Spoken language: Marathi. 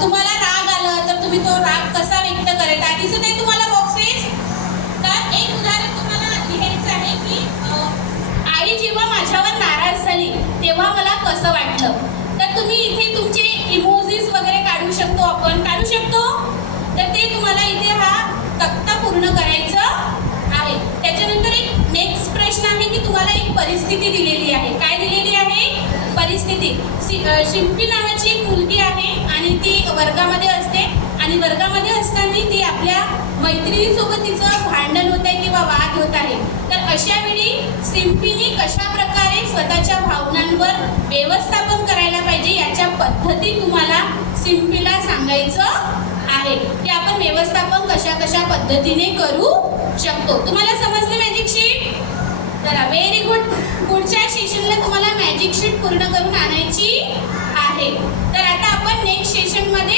तुम्हाला राग आला तर तुम्ही तो राग कसा व्यक्त करता दिसत आहे तुम्हाला बॉक्सेस. तर एक उदाहरण तुम्हाला लिहायचं आहे की आई जेव्हा माझ्यावर नाराज झाली तेव्हा मला कसं वाटलं. तर तुम्ही इथे तुमचे इमोजीस वगैरे काढू शकतो, आपण काढू शकतो. तर ते तुम्हाला इथे हा तक्ता पूर्ण करायचं आहे. त्याच्यानंतर एक नेक्स्ट प्रश्न आहे की तुम्हाला एक परिस्थिती दिलेली आहे. काय दिलेली आहे? परिस्थिती. शिंपी नावाची एक मुलगी आहे आणि ती वर्गामध्ये असते आणि वर्गामध्ये असताना ती आपल्या मैत्रिणीसोबत तिचं भांडण होत आहे किंवा वाद होत आहे. तर अशा वेळी शिंपीने कशा प्रकारे स्वतःच्या भावनांवर व्यवस्थापन करायला पाहिजे याच्या पद्धती तुम्हाला शिंपीला सांगायचं आहे की आपण व्यवस्थापन कशा कशा पद्धतीने करू शकतो. तुम्हाला समजले मॅजिक शीट? तर व्हेरी गुड. पुढच्या सेशनला तुम्हाला मॅजिक शीट पूर्ण करून आणायची आहे. तर आता आपण नेक्स्ट सेशनमध्ये